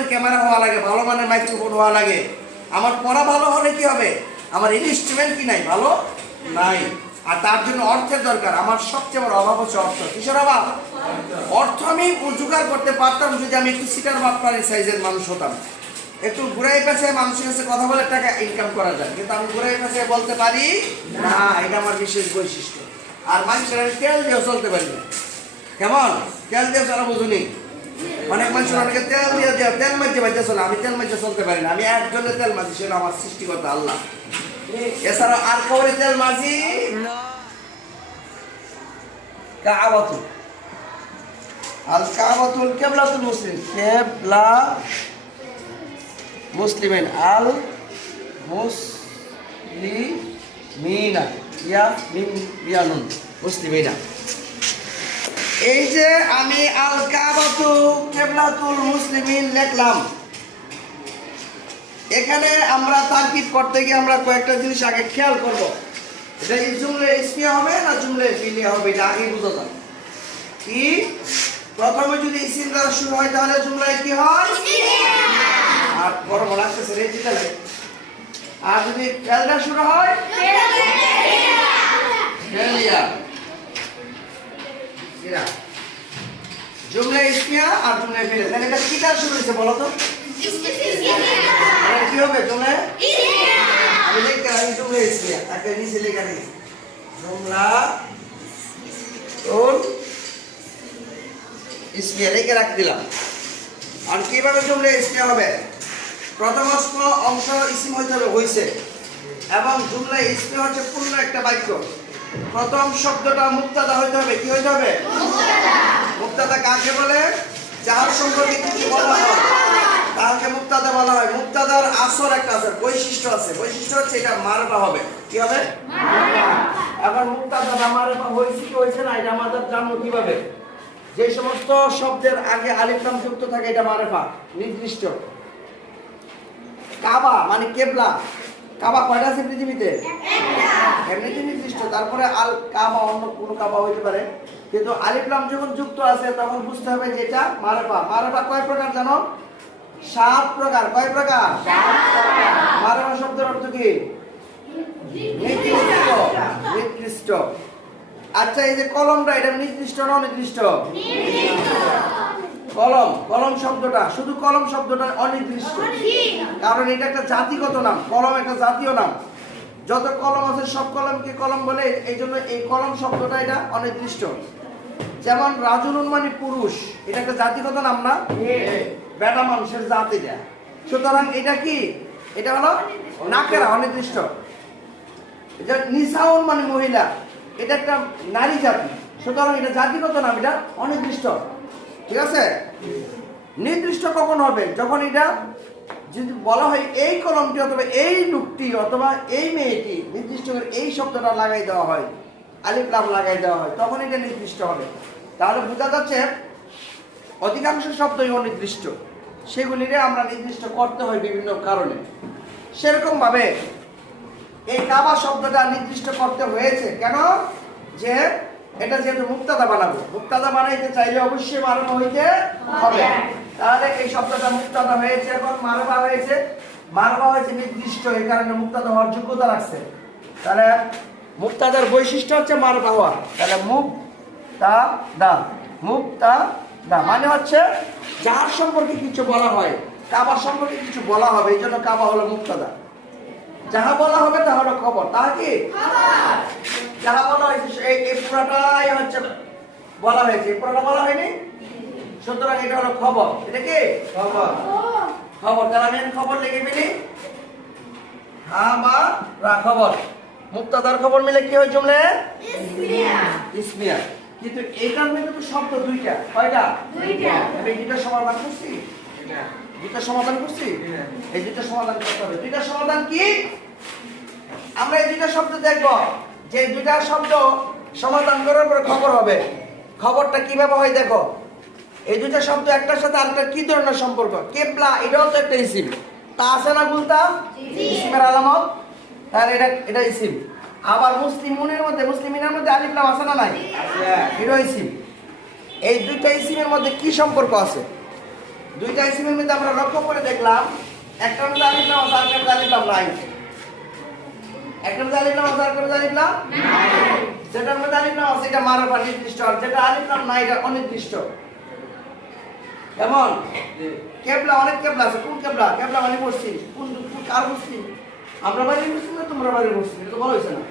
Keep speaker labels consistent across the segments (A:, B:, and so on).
A: মানের ক্যামেরা হওয়া লাগে, ভালো মানের মাইক্রোফোন হওয়া লাগে। আমার পড়া ভালো হলে কি হবে? আমার ইনস্ট্রুমেন্ট কি নাই? ভালো নাই। আর তার জন্য অর্থের দরকার। আমার সবচেয়ে বড় অভাব হচ্ছে অর্থ। কিসের অভাব? অর্থ আমি জোগাড় করতে পারতাম যদি আমি একটু সিটার বাপ্পারের সাইজের মানুষ হতাম। একটু ঘুরাই পেছে মানুষের কাছে কথা বলে টাকা ইনকাম করা যায়। কিন্তু আমি ঘুরাই পেছে বলতে পারি না, এটা আমার বিশেষ বৈশিষ্ট্য। আর মানুষের আমি তেল দিয়েও চলতে পারি না। কেমন? তেল দিয়ে চলা বুঝুনি। অনেক মানুষ অনেকে তেল দিয়ে দেয় তেল মাঝে মাঝে চলে আমি তেল মাঝে চলতে পারি না। আমি একজনের তেল মাঝি সেটা আমার সৃষ্টিকর্তা আল্লাহ। এছাড়া আর খবরে তেল মাঝি আল কাবাতুল কেবলাতুল মুসলিম। কেবলা মুসলিমেন। আল মুসলিমিনা। ইয়া মিন ইয়ানুন মুসলিমিনা। এই যে আমি আল কাবাতু কেবলাতুল মুসলিমিন লিখলাম। এখানে আমরা তারকিব করতে গিয়ে আমরা কয়েকটা জিনিস আগে খেয়াল করব। এটা কি জুমলে ইসমিয়া হবে না জুমলে ফিলিয়া হবে? এটা আগে হবে কি? প্রথমে যদি ইসিম দ্বারা শুরু হয় তাহলে জুমলায় কি হয়? আর বড় আসতেছে রে জিতালে আর যদি ফেলটা শুরু হয়? সিরা জুমলা ইসমিয়া আর জুমলা ফিলিয়া তাহলে এটা কি দ্বারা শুরু হয়েছে বলো তো? কি হবে আমি নিচে লেখা রাখ দিলাম। আর কীভাবে জুমলা ইসমিয়া হবে? প্রথম অংশ ইসিম হইতে হবে হইছে। এবং জুমলা ইসমিয়া হচ্ছে পূর্ণ একটা বাক্য। প্রথম শব্দটা মুক্তাদা হইতে হবে কি হইতে হবে? মুক্তাদা। কাকে বলে? যার সম্পর্কে কিছু বলা হয়। তাকে মুক্তাদা বলা হয়। মুক্তাদার আসর একটা আছে বৈশিষ্ট্য আছে। বৈশিষ্ট্য হচ্ছে এটা মারবা হবে। কি হবে? এখন মুক্তাদাটা মারবা হয়েছে কি হয়েছে না এটা আমাদের জানব কীভাবে? যে সমস্ত শব্দের আগে আলিফ নাম যুক্ত থাকে এটা মারেফা নির্দিষ্ট। কাবা মানে কেবলা। কাবা কয়টা আছে পৃথিবীতে? এমনিতে নির্দিষ্ট। তারপরে আল কাবা অন্য কোনো কাবা হইতে পারে। কিন্তু আলিফলাম যখন যুক্ত আছে, তখন বুঝতে হবে যে এটা মারেফা। মারেফা কয় প্রকার জানো? সাত প্রকার। কয় প্রকার? মারেফা শব্দের অর্থ কি? নির্দিষ্ট। নির্দিষ্ট। আচ্ছা এই যে কলমটা, এটা নির্দিষ্ট না অনির্দিষ্ট? কলম কলম শব্দটা, শুধু কলম শব্দটা অনির্দিষ্ট। কারণ এটা একটা জাতিগত নাম, কলম একটা জাতীয় নাম। যত কলম আছে, সব কলমকে কলম বলে, এই জন্য এই কলম শব্দটা এটা অনির্দিষ্ট। যেমন রাজুলুন মানে পুরুষ, এটা একটা জাতিগত নাম না? বেটা মানুষের জাত এটা। সুতরাং এটা কি? এটা হলো নাকেরা, অনির্দিষ্ট। নিসাউন মানে মহিলা, এটা একটা নারী জাতি। সুতরাং এটা জাতিগত নাম, এটা অনির্দিষ্ট। ঠিক আছে? নির্দিষ্ট কখন হবে? যখন এটা যদি বলা হয় এই কলমটি অথবা এই লোকটি অথবা এই মেয়েটি, নির্দিষ্ট করে এই শব্দটা লাগাই দেওয়া হয়, আলিফ লাম লাগাই দেওয়া হয়, তখন এটা নির্দিষ্ট হবে। তাহলে বোঝা যাচ্ছে অধিকাংশ শব্দই অনির্দিষ্ট। সেগুলিরে আমরা নির্দিষ্ট করতে হয় বিভিন্ন কারণে। সেরকম ভাবে এই কাবা শব্দটা নির্দিষ্ট করতে হয়েছে। কেন? যে এটা যেহেতু মুক্তাদা বানাবো, মুক্তাদা বানাইতে চাইলে অবশ্যই মারবা হইতে হবে। তাহলে এই শব্দটা মুক্তাদা হয়েছে এখন, মারবা হয়েছে। মারবা হয়েছে নির্দিষ্ট, এই কারণে মুক্তাদা হওয়ার যোগ্যতা রাখছে। তাহলে মুক্তাদার বৈশিষ্ট্য হচ্ছে মারবা হওয়া। তাহলে মুখ তা দা মুখ তা দা মানে হচ্ছে যার সম্পর্কে কিছু বলা হয়, কাবার সম্পর্কে কিছু বলা হবে, এই জন্য কাবা হলো মুক্তাদা। যাহা বলা হবে তা হলো খবর তা কি? যাহা বলা হয়েছে এই পুরাটাই হচ্ছে বলা হয়েছে। পুরাটা বলা হয়নি? সুতরাং এটা হলো খবর। এটা কি? খবর। তাহলে আমি খবর লিখে ফেলি। হ্যাঁ বা রা খবর। মুক্তাদার খবর মিলে কি হয় জমলে? ইসমিয়া। কিন্তু এটার মধ্যে তো শব্দ দুইটা। কয়টা? দুইটা। আমি দুইটা সমাধান করছি। দুইটা। সমাধান করছি? এই দুইটা সমাধান করতে হবে। দুইটা সমাধান কি? দুইটা শব্দ দেখব। যে দুইটা শব্দ সমাধান করার পরে খবর হবে। খবরটা কীভাবে হয় দেখো। এই দুইটা শব্দ একটার সাথে আরেকটা কি ধরনের সম্পর্ক? কেবলা এটাও তো একটা ইসিম। তা আছে না বলতাম ইসিমের আলামত? তাহলে এটা এটা ইসিম। আবার মুসলিমুনের মধ্যে মুসলিমিনের মধ্যে আলিফ নাম আছে না নাই? এটাও ইসিম। এই দুইটা ইসিমের মধ্যে কি সম্পর্ক আছে? দুইটা ইসিমের মধ্যে আমরা লক্ষ্য করে দেখলাম একটা মধ্যে আলিফ লাম আছে আরেকটা মধ্যে আলিফ লাম নাই। একটা মধ্যে আলিফ লাম আছে আরেকটা মধ্যে আলিফ লাম যেটার মধ্যে আলিফ লাম আছে এটা মারাফা নির্দিষ্ট আর যেটা আলিফ লাম নাই এটা অনির্দিষ্ট। কেমন? কেবলা, অনেক কেবলা আছে। কোন কেবলা? কেবলা মানে পশ্চিম কোন কোন কার পশ্চিম আমরা বাড়ি পশ্চিম না, তোমরা বাড়ি পশ্চিম এটা তো বলা হয়েছে না।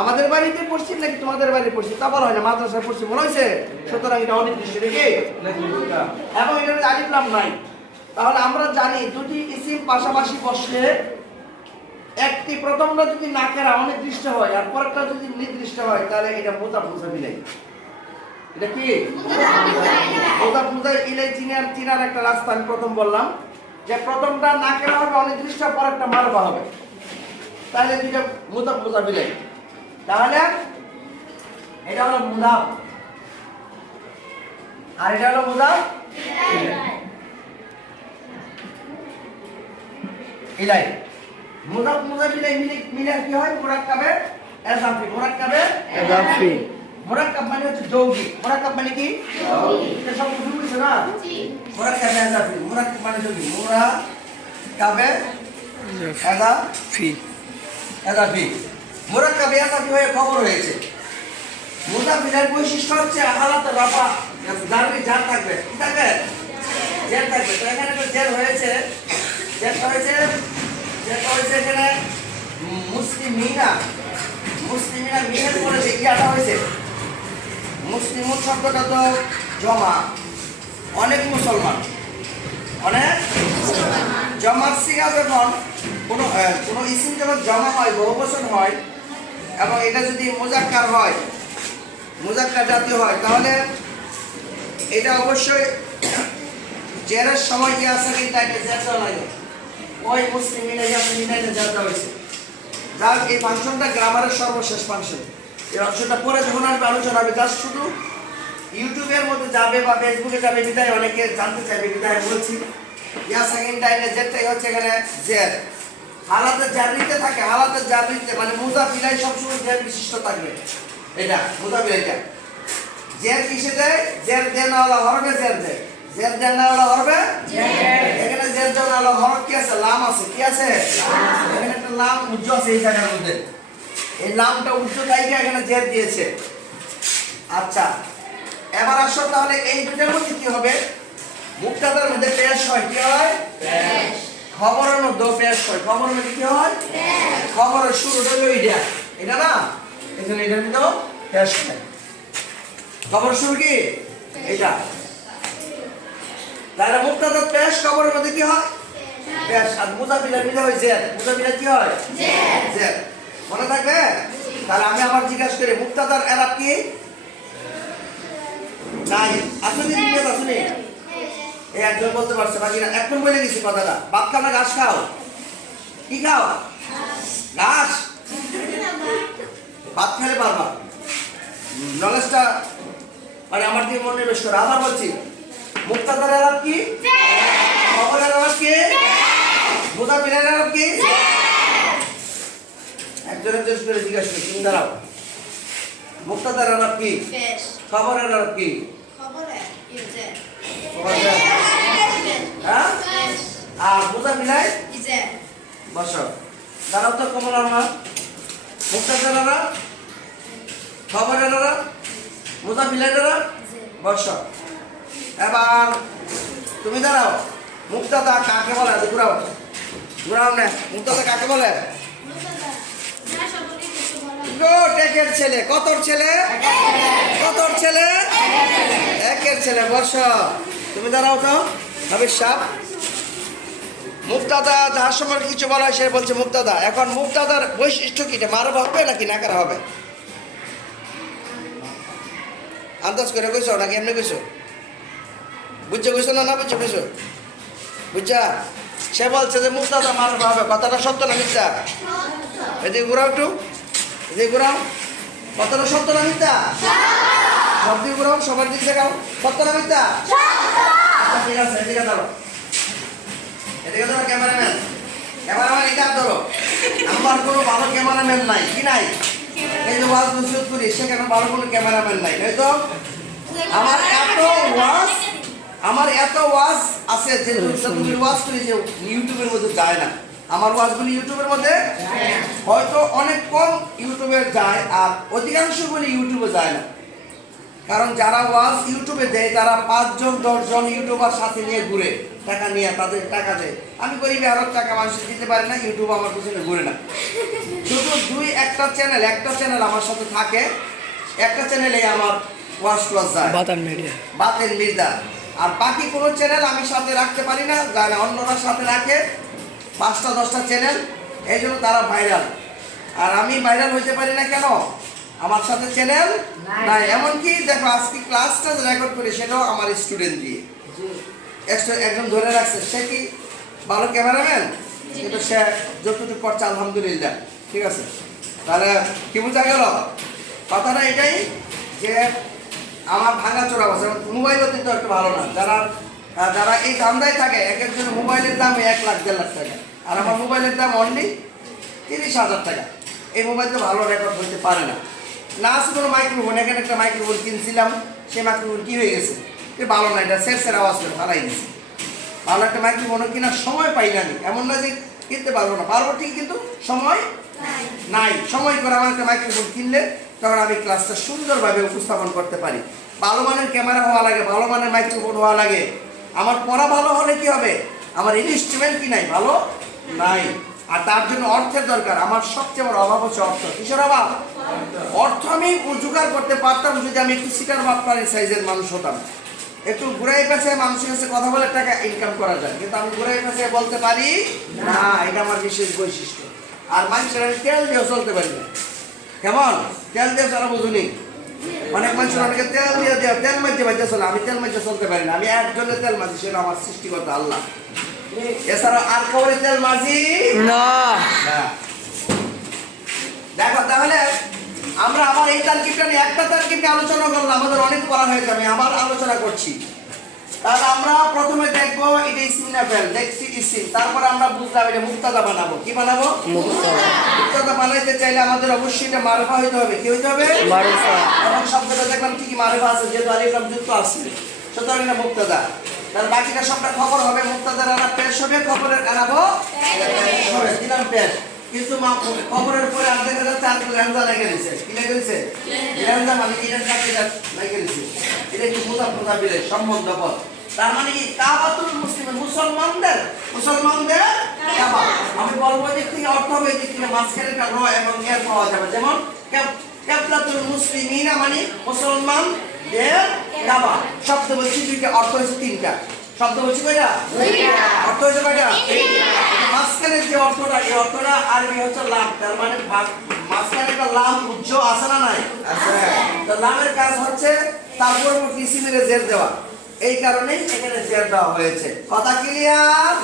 A: আমাদের বাড়িতে পশ্চিম নাকি তোমাদের বাড়ি পশ্চিম তা বলা হয় না, মাদ্রাসার পশ্চিম বলা হয়েছে। সুতরাং এটা অনির্দিষ্ট দেখে এবং এটা আলিফ লাম নাই। তাহলে আমরা জানি দুটি ইসিম পাশাপাশি বসলে একটি প্রথমটা যদি নাকেরা অনির্দিষ্ট হয় আর পরেরটা যদি নির্দিষ্ট হয়, তাহলে এটা মোতা মোজা মিলাই এটা কি? মোতা মোজা ইলাই চিনার চিনার একটা রাস্তা আমি প্রথম বললাম, যে প্রথমটা নাকেরা হবে অনির্দিষ্ট, পরেরটা মারবা হবে। তাহলে দুইটা মোতা মোজা মিলাই তাহলে এটা হলো মুদাব আর এটা হলো মুদাব ইলাই মুদাব ইলাই মিলে মিলে কি হয়? মুরাক্কাবে এজাফি। মুরাক্কাবে
B: এজাফি।
A: মুরাক্কাব মানে হচ্ছে যৌগিক। মুরাক্কাব মানে কি? যৌগিক। এটা সব বুঝে বুঝছ না? মুরাক্কাবে এজাফি। মুরাক্কাব মানে যৌগিক মুরাক্কাবে এজাফি। এজাফি। মুরাক্কাবে এজাফি হয়ে খবর হয়েছে। মুদাফিলের বৈশিষ্ট্য হচ্ছে হালাতে রাফা জারবি জার থাকবে। কি থাকবে? জের থাকবে। তো এখানে তো জের হয়েছে। জেরটা হয়েছে জেরটা হয়েছে এখানে মুসলিমিনা মুসলিমিনা মিনের পরে যে ইয়াটা হয়েছে মুসলিমুন শব্দটা তো জমা। অনেক মুসলমান। অনেক জমার সিগা যখন কোনো কোনো ইসিম যখন জমা হয় বহু বছর হয়, এবং এটা যদি মোজাক্কার হয়, মোজাক্কার জাতীয় হয়, তাহলে এটা অবশ্যই জেরের সময় কি আছে, কি তাই জেরটা লাগে। ওই মুসলিম মিলে যাতে মিলাইতে জেরটা হয়েছে। যাক, এই ফাংশনটা গ্রামারের সর্বশেষ ফাংশন। এই অংশটা পরে যখন আসবে, আলোচনা হবে। জাস্ট শুধু ইউটিউবের মধ্যে যাবে বা ফেসবুকে যাবে, বিদায় অনেকে জানতে চাইবে, বিদায় বলছি। ইয়া সেকেন্ড টাইমে জেরটাই হচ্ছে এখানে জের। হালাতে জারিতে থাকে, হালাতে জারিতে মানে মুজা ফিলাই সবসময় জের বিশিষ্ট থাকবে। এটা মুজা ফিলাইটা জের কিসে দেয়? জের দেনাওয়ালা হরবে জের দেয়। জের দেনাওয়ালা হরবে এখানে জের দেনাওয়ালা হরফ কি আছে লাম আছে কি আছে? এখানে একটা লাম উজ্জ্ব আছে এই জায়গার মধ্যে। এই লামটা উজ্জ্ব তাইকে এখানে জের দিয়েছে। আচ্ছা এবার আসো তাহলে এই দুটার মধ্যে কি হবে? মুক্তাদার মধ্যে পেশ হয় কি হয়? খবরের মধ্যে পেশ হয়। খবরের মধ্যে কি হয়? খবরের শুরু হলো এটা এটা না? এখানে এটার মধ্যেও পেশ হয়। খবর শুরু কি? এটা তাহলে মুক্তাদার পেশ খবরের মধ্যে কি হয়? আর মুজাফিলের মিলে হয় জের মুজাফিলের কি হয়? জের মনে থাকবে তাহলে আমি আবার জিজ্ঞাসা করি মুক্তাদার এলাপ কি? নাই। আসুনি জিজ্ঞেস আসুনি এই। একজন বলতে পারছে বাকি না এখন বলে গেছি কথাটা। ভাত খাও না ঘাস খাও? কি খাও? ঘাস। ভাত খেলে পারবা। নলেজটা মানে আমার দিয়ে মনে বেশ করে। আবার বলছি মুক্তাদার আলাপ কি? খবরের আলাপ কি? মুজাফিরের আলাপ কি? একজন একজন করে জিজ্ঞাসা করি তুমি দাঁড়াও। মুক্তাদার আলাপ কি? খবরের আলাপ কি? হ্যাঁ? আর মুজাফিলাই বসো। দাঁড়াও তো কমল আমার মুক্তাদার আলাপ? খবরের আলাপ? মুজাফিলের আলাপ বসো। এবার তুমি দাঁড়াও। মুক্তাদা কাকে বলে? ঘুরাও কাকে বলে? একের ছেলে। ছেলে? ছেলে? একের ছেলে তুমি তো মুক্তাদা কিছু বলা হয়, সে বলছে মুক্তাদা। এখন মুক্তাদার বৈশিষ্ট্য কি? মারব হবে নাকি নাকার হবে? আন্দাজ করে কইছো নাকি এমনি কইছো? বুঝছ কইছো না না বুঝছ কইছো বুঝছা? সে বলছে যে মুক্তাদা মারব হবে কথাটা সত্য না মিথ্যা? এদিকে ঘুরাও একটু, এদিকে ঘুরাও। কথাটা সত্য না মিথ্যা? সব দিকে ঘুরাও, সবার দিক দেখাও সত্য না মিথ্যা? আচ্ছা ঠিক আছে, এদিকে ধরো। এদিকে ধরো, ক্যামেরাম্যান। ক্যামেরাম্যান এটা ধরো। আমার কোনো ভালো ক্যামেরাম্যান নাই, কি নাই? এই যে ওয়াজ নসিহত করি সেখানে ভালো কোনো ক্যামেরাম্যান নাই, তাই তো? আমার এত ওয়াজ আমার এত ওয়াজ আছে যে তুমি ওয়াজ করি যে ইউটিউবের মধ্যে যায় না। আমার ওয়াজগুলি ইউটিউবের মধ্যে হয়তো অনেক কম ইউটিউবে যায় আর অধিকাংশগুলি ইউটিউবে যায় না। কারণ যারা ওয়াজ ইউটিউবে দেয় তারা পাঁচজন দশজন ইউটিউবার সাথে নিয়ে ঘুরে টাকা নিয়ে তাদের টাকা দেয়। আমি গরিবে আরও টাকা মানুষের দিতে পারি না ইউটিউব আমার পিছনে ঘুরে না। শুধু দুই একটা চ্যানেল একটা চ্যানেল আমার সাথে থাকে। একটা চ্যানেলে আমার ওয়াশ টোয়াশ যায়।
B: বাতান মিডিয়া।
A: বাতেন মির্দা আর বাকি কোনো চ্যানেল আমি সাথে রাখতে পারি না যারা অন্যরা সাথে রাখে। পাঁচটা দশটা চ্যানেল এই জন্য তারা ভাইরাল আর আমি ভাইরাল হইতে পারি না কেন? আমার সাথে চ্যানেল নাই। এমনকি দেখো আজকে ক্লাসটা রেকর্ড করি সেটাও আমার স্টুডেন্ট দিয়ে। একজন ধরে রাখছে সে কি ভালো ক্যামেরাম্যান কিন্তু সে যতটুকু করছে আলহামদুলিল্লাহ। ঠিক আছে? তাহলে কি বোঝা গেল? কথাটা এটাই যে আমার ভাঙা চোরা আছে মোবাইল অতীত একটু ভালো না। যারা যারা এই ধান্দায় থাকে এক একজনের মোবাইলের দাম এক লাখ দেড় লাখ টাকা। আর আমার মোবাইলের দাম অনলি তিরিশ হাজার টাকা। এই মোবাইল তো ভালো রেকর্ড হইতে পারে না। না আছে কোনো মাইক্রোফোন এখানে একটা মাইক্রোফোন কিনছিলাম সেই মাইক্রোফোন কী হয়ে গেছে? এ ভালো না এটা সের সের আওয়াজ করে ফালাই দিছে ভালো একটা মাইক্রোফোন কেনার সময় পাই না আমি। এমন না যে কিনতে পারব না। পারব ঠিক কিন্তু সময় নাই। সময় করে আমার একটা মাইক্রোফোন কিনলে তখন আমি ক্লাসটা সুন্দরভাবে উপস্থাপন করতে পারি। ভালো মানের ক্যামেরা হওয়া লাগে, ভালো মানের মাইক্রোফোন হওয়া লাগে। আমার পড়া ভালো হলে কি হবে? আমার ইনস্ট্রুমেন্ট কি নাই? ভালো নাই। আর তার জন্য অর্থের দরকার। আমার সবচেয়ে বড় অভাব হচ্ছে অর্থ। কিসের অভাব? অর্থ আমি জোগাড় করতে পারতাম যদি আমি একটু সিটার বাপ্পারি সাইজের মানুষ হতাম। একটু ঘুরাই পেছে মানুষের কাছে কথা বলে টাকা ইনকাম করা যায়। কিন্তু আমি ঘুরাই পেছে বলতে পারি, না, এটা আমার বিশেষ বৈশিষ্ট্য। আর মানুষের আমি তেল দিয়েও চলতে পারি না। কেমন? তেল দিয়ে চলা বুঝুনি? অনেক মানুষের অনেকে তেল দিয়ে দেওয়া তেল মাঝে মাঝে চলে। আমি তেল মাঝে চলতে পারি না। আমি একজনের তেল মাঝি সেটা আমার সৃষ্টিকর্তা আল্লাহ। এছাড়া আর খবরে তেল মাঝি
B: না।
A: না। দেখো তাহলে আমরা আবার এই তার্কিকটা নিয়ে একটা তার্কিক নিয়ে আলোচনা করলাম। আমাদের অনেক পড়া হয়ে যাবে আবার আলোচনা করছি। তাহলে আমরা প্রথমে দেখব এটা ইসিম না ফেল দেখছি ইসিম তারপর আমরা বুঝলাম এটা মুক্তাদা বানাবো। কি বানাবো?
B: মুক্তাদা।
A: বানাইতে চাইলে আমাদের অবশ্যই এটা মারফা হইতে হবে। কি হইতে হবে?
B: মারুফা।
A: শব্দটা দেখলাম কি কি মারফা আছে যেহেতু আলিফ লাম যুক্ত আছে। সুতরাং এটা মুক্তাদা। তাহলে বাকিটা সবটা খবর হবে মুক্তাদার আনা পেশ হবে খবরের আনাবো দিলাম পেশ? কিন্তু খবরের পরে আর দেখা যাচ্ছে আর লেনজা লেগে গেছে। কি লেগে গেছে? লেনজা মানে কি? কাকে লেগে গেছে। এটা কি মুদা মুদা সম্বন্ধ পদ তার মানে কি কাবাতুল মুসলিমের মুসলমানদের? মুসলমানদের কাবা আমি বলব যে থেকে অর্থ হবে যে থেকে মাঝখানে একটা র এবং এর পাওয়া যাবে। যেমন ক্যাব- ক্যাবলাতুল মুসলিমিনা মানে মুসলমান দের কাবা শব্দ বলছি দুইটা। অর্থ হয়েছে তিনটা। শব্দ বলছি কয়টা? অর্থ হয়েছে কয়টা? মাঝখানের যে অর্থটা এই অর্থটা আরবি হচ্ছে লাম। তার মানে ভাগ- মাঝখানে একটা লাম উজ্জ আছে না নাই? তো লামের কাজ হচ্ছে তার কৃষি মেরে জের দেওয়া। এই কারণেই এখানে জের দেওয়া হয়েছে। কথা ক্লিয়ার